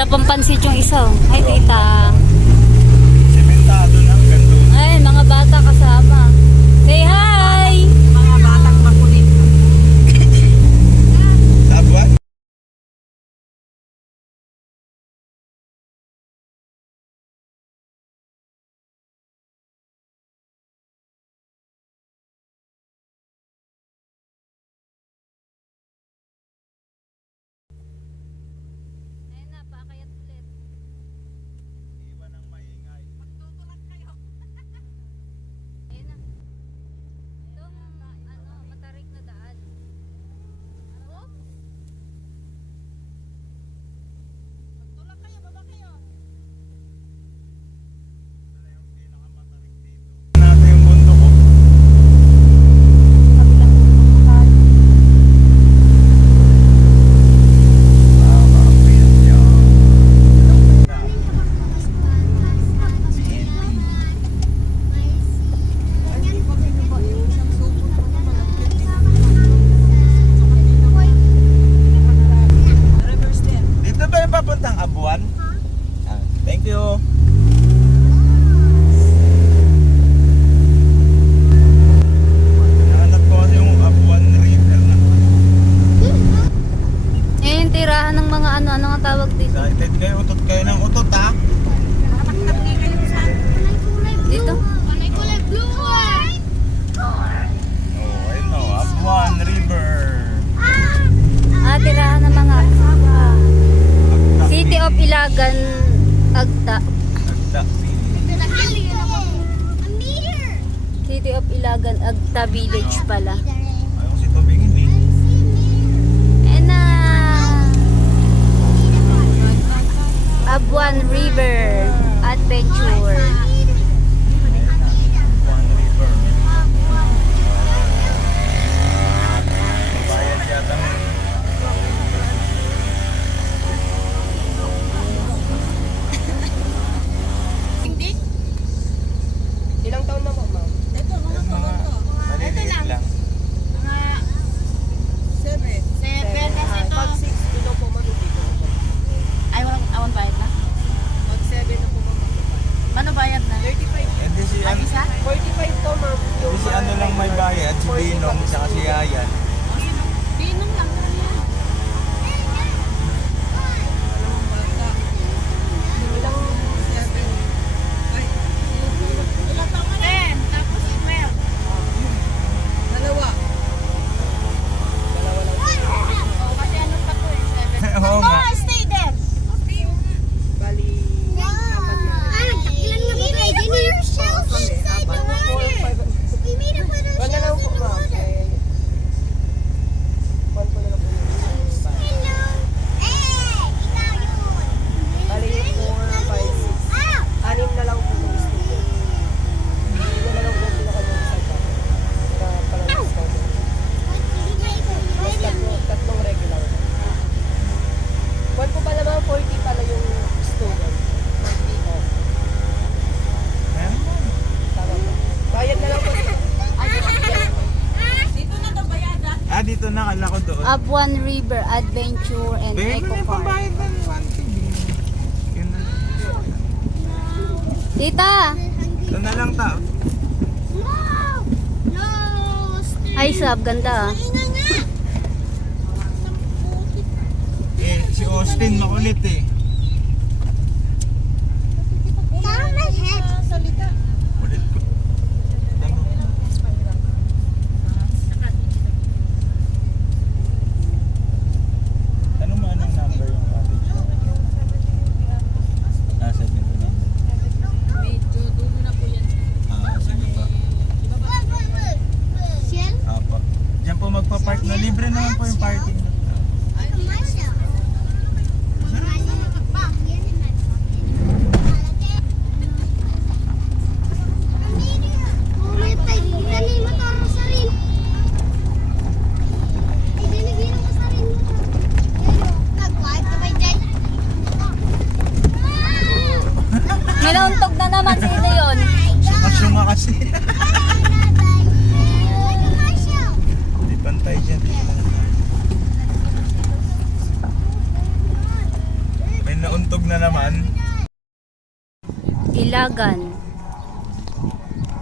Wala pang pansit yung isa. Oh. Ay, tita. Sementado na, ganda. Ay, mga bata kasama. Say hi! Mga batang makulit. Sabuan? Ayun na, pakayat ulit. Iwan ang maingay. Magtutulak kayo. Ayun na. Itong, matarik na daan. Oh? Magtulak kayo, baba kayo. Ito na yung pinakamatarik dito. Natin yung bundok ko. Reverse din. Dito ba yung papuntang Abuan? Thank you. Nahanap ko kasi yung Abuan River na. Eh, yung tirahan ng mga ano nga tawag dito? Excited kayo, utot kayo ng utot ha? Nakapagtabi kayo sa Dito? Oh, ayun o, Abuan River. Tirahan ng mga City of Ilagan, Agta. Agda. City of Ilagan, Agta Village pala. Ayaw si tumingin eh. And Abuan River Adventure. Abuan River. Bayan yata. hindi. Ilang taon na mo, ma'am? Ito, mga Yung mga maliliit lang. Mga 7. 7 kasi ito. Pag 6, ito po matutito. Ay, awan bayad na? Pag 7 na po matutito. Ano bayad na? 35. Hindi si, 45 to, ma'am. hindi si ano lang may bayad, si Binong, saka si Yayan. Binong lang naman yan. Ilang 7? Ay. Ilang taon ka na? 10. Tapos 12. Dalawa. Dalawa lang. Oo, kasi ano pa to eh, 7. Oo nga. Stay there. Bali. Wala lang po, ma'am. One po na lang po yung bali 4, 5, 6. Anim na lang po yung student. Hindi na lang po pinakanyang isa pa. Para palang discount. Mas tatlong regular. One po pala mga 40 pala yung student. Oh, tama po. Bayad na lang po. Dito na daw bayadan. Ah, dito na, kala ko doon. Abuan River Adventure and Babe, Eco may Park. pambayad na ni 1 Yun na. Tita! Ito na lang ta. Ay, sab, ganda ah. Eh, si Austin makulit eh. Ulit ko. Ano? Ano mo anong number yung cottage? Ah, 7 to 9. Medyo dulo na po yan. Ah, sige pa. Apo. Diyan po magpa-park na. Libre naman po yung parking. Minauntog na naman, sino yun? Masyunga kasi. Hindi pantay dyan. May nauntog Bilog na naman. Ilagan.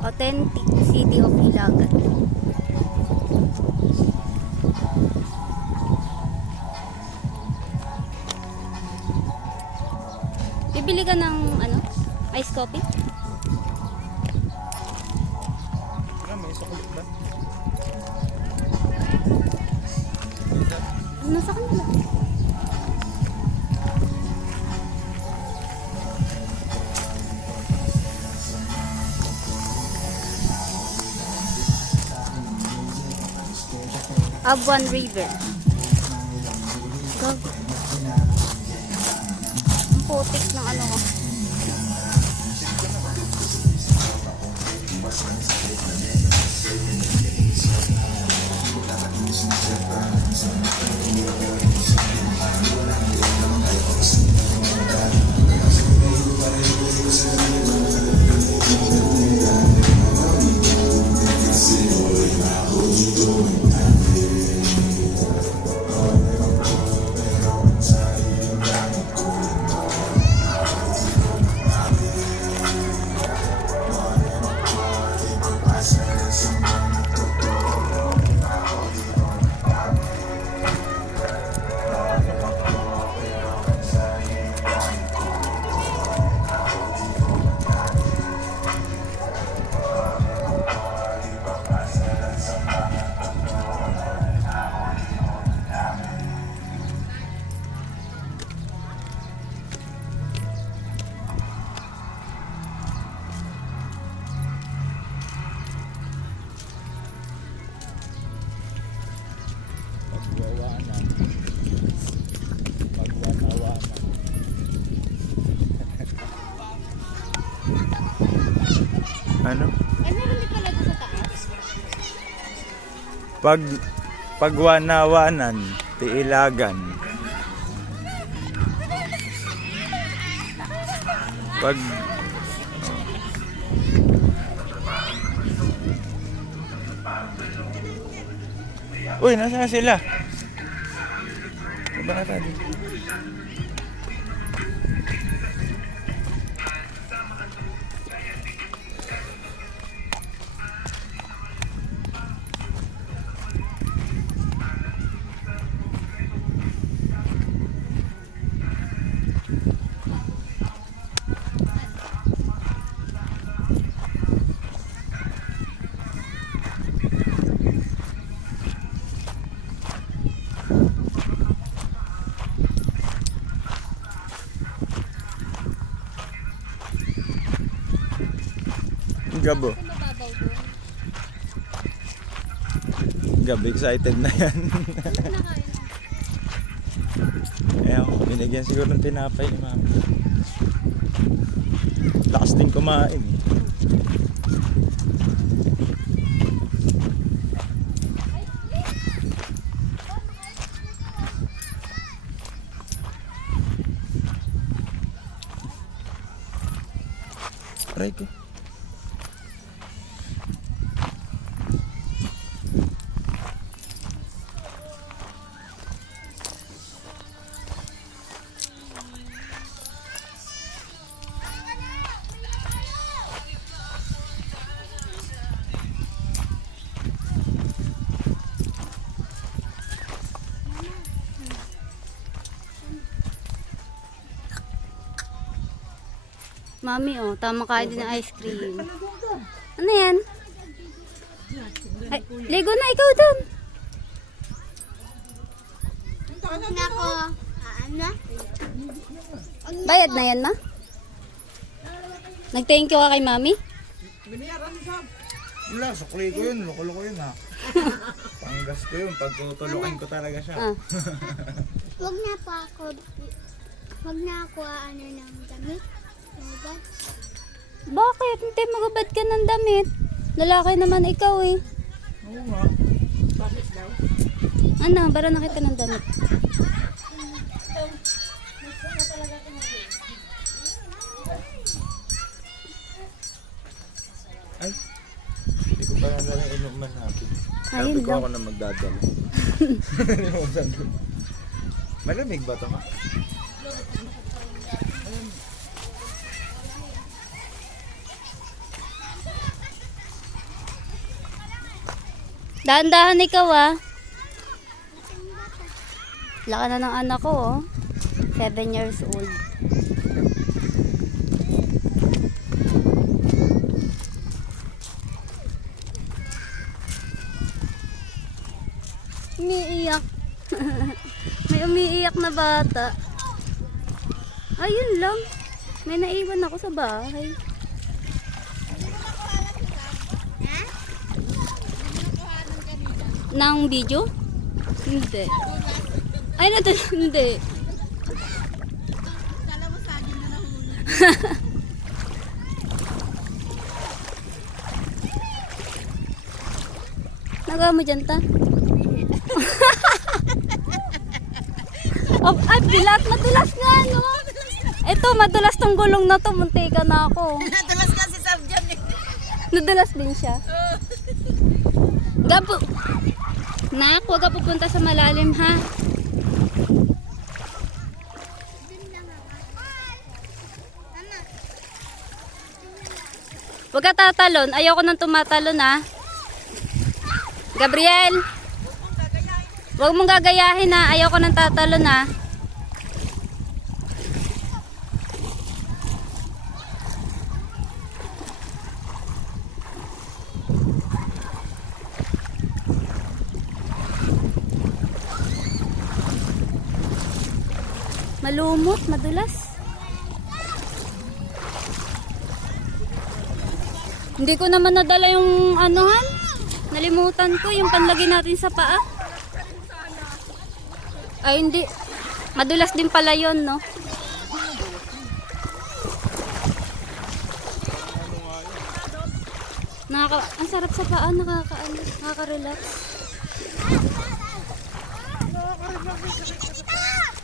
Authentic City of Ilagan. Bibili ka ng ano? Ice coffee? May sukulit ba? Nasa kanila. Abuan River. Gago. Ang putik ng ano ko. Pagwawanan. Pagwanawanan. Ano? Ay, meron din pala doon sa taas. Pagwanawanan, tiilagan. Pag Uy, nasa sila? Diba na tayo? Gabo. Mababaw doon. Gabi, excited na yan. Ayaw, binigyan siguro ng tinapay ni mami. Lakas din kumain. Try ko. Mami, oh, tama kain din ng ice cream. Ano yan? Ay, Lego na ikaw doon. Nako, ano? Bayad na yan, ma? Nag-thank you ka kay mami? Wala, sukli ko yun. Loko-loko yun ha. Panggas ko yun. Pagtutulukin ko talaga siya. Ah. Wag na po ako, wag na ako ano ng damit. Magad. Bakit? Hindi magabad ka ng damit. Lalaki naman ikaw eh. Oo nga. Ano, bara nakita ng damit. Ay, hindi ko pa na lang inuman natin. Ayun Sabi ko lang. ako na magdadala. Malamig ba ito ma? Dahan-dahan ikaw ah. Laka na ng anak ko oh. 7 years old. Umiiyak. May umiiyak na bata. Ayun lang. May naiwan ako sa bahay. Nang video? Hindi. Ay, hindi. Nagawa mo dyan ta? Ay, bilat. Madulas nga, no? Ito, madulas tong gulong na to. Muntika na ako. Nadalas nga si Sam dyan eh. Nadulas din siya. Gapo. Nak, huwag ka pupunta sa malalim, ha? Huwag ka tatalon. Ayoko nang tumatalon, ha? Gabriel! Huwag mong gagayahin, ha? Ayoko nang tatalon, ha? Malumot, madulas. Hindi ko naman nadala yung anuhan. Nalimutan ko yung panlagay natin sa paa. Ay hindi. Madulas din pala yun, no? Ang sarap sa paa, nakaka-relax.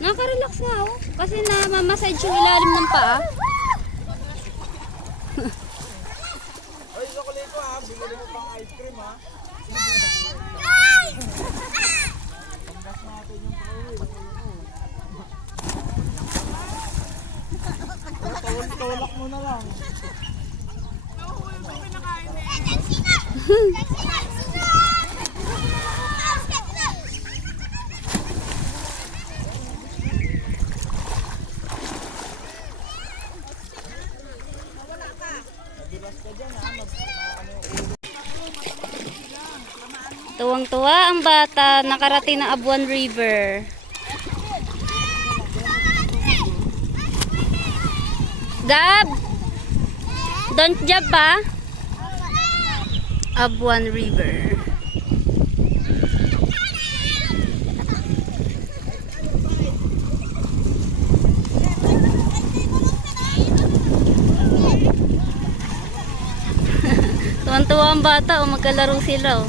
Nakaka-relax nga oh. Kasi na-massage yung ilalim ng paa. Ay, chocolate ha. Bigyan mo pang ice cream ha. Tulak mo na lang. Tuwang-tuwa ang bata, nakarating ng Abuan River. Gab! Don't jump pa. Abuan River. Tuwang-tuwa ang bata, o magkalaro sila. Oh.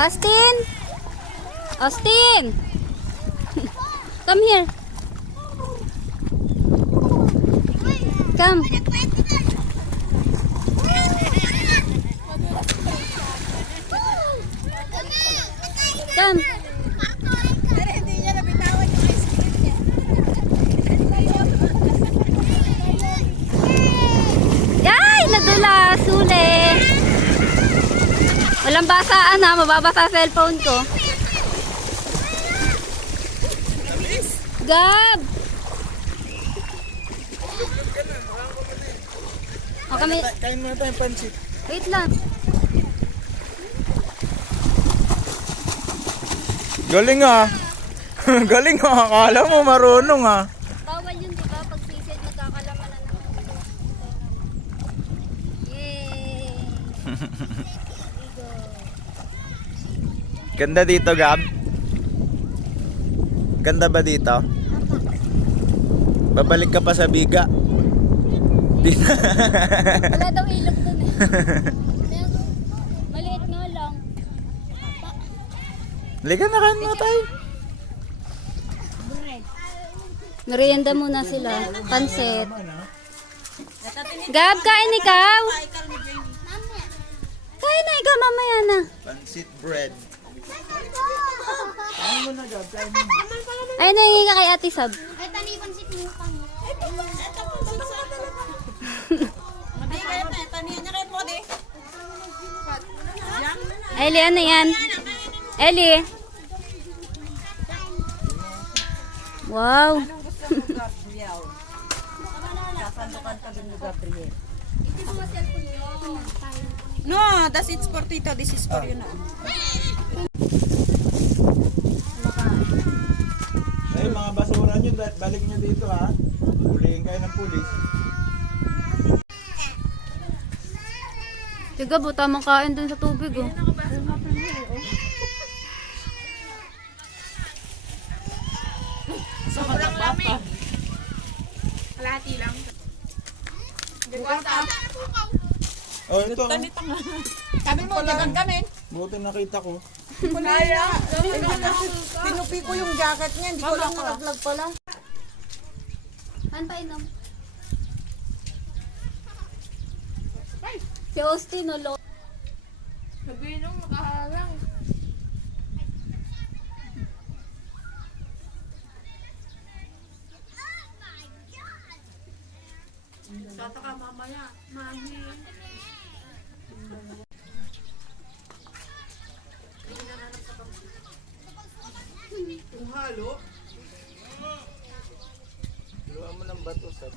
Austin! Austin! Come here. Come. Come. Hindi niya nabitawan yung ice cream niya. Yay! Nadulas! Huli! Walang basaan ha, mababasa sa cellphone ko. Gab! O kami, Kain mo na tayong pansit. wait lang. Galing ah. Galing ah. Akala mo marunong ah. Bawal yun, di ba? Pag sisid, magkakalaman na naman. Yay! Ganda dito, Gab. Ganda ba dito? Babalik ka pa sa Biga. Di na. Wala daw ilog dun eh. Maliit nga lang. Liga na kan mo tayo. Merienda muna sila. Pansit. Gab, kain ikaw. Kain na ikaw mamaya na. Pancit bread. Kain mo na, Gab. Kain mo. Ay, nangingi ka kay Ate Sab. Ay, tanipan si Mukang. Ellie, ano yan? Ellie. Wow. No, that's it's for Tito. This is for you now. Ay, mga basura nyo, balik nyo dito ha. Huliin kayo ng pulis. Tiga, buta mang kain dun sa tubig oh. Oh, ito. Kami mo, dagang kami. Buti nakita ko. Kunaya. Tinupi ko yung jacket niya. Hindi ko lang naka-vlog pala. Ano pa inom? Si Austin ulo. Sabihin nung makaharang. Tataka mamaya. Mami. Kung halo. Luha mo ng bato sa...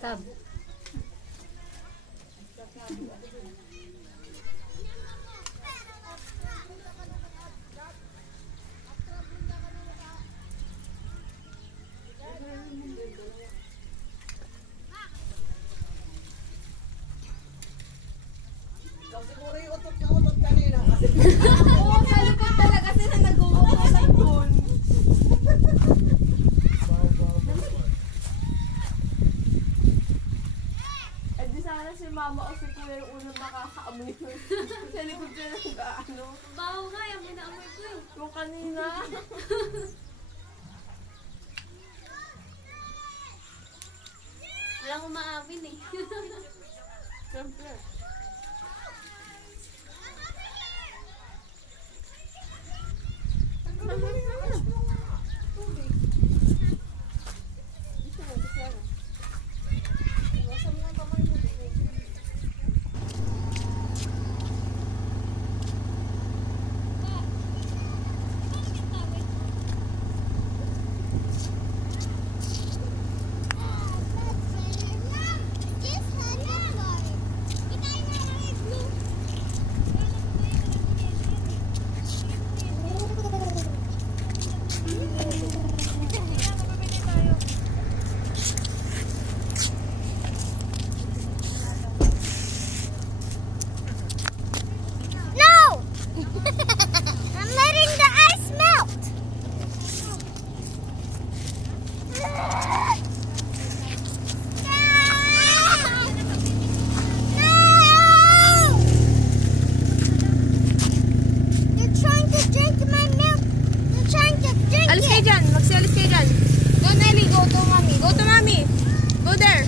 Tab. Siguro yung utot na utot kanina. Oo, salupot talaga sila nag-uutosan doon. Eh di sana si mama o si kuya yung unang nakakaamoy nun. Sa likod siya ng gaano. Baho nga, yung pinaamoy ko eh. Yung kanina. Walang umaamin eh. Siyempre. No! I'm letting the ice melt. No! They're trying to drink my milk. They're trying to drink Alis kayo it. dyan. Magsialis kayo dyan. Go, Nelly. Go to mommy. Go to mommy. Go there.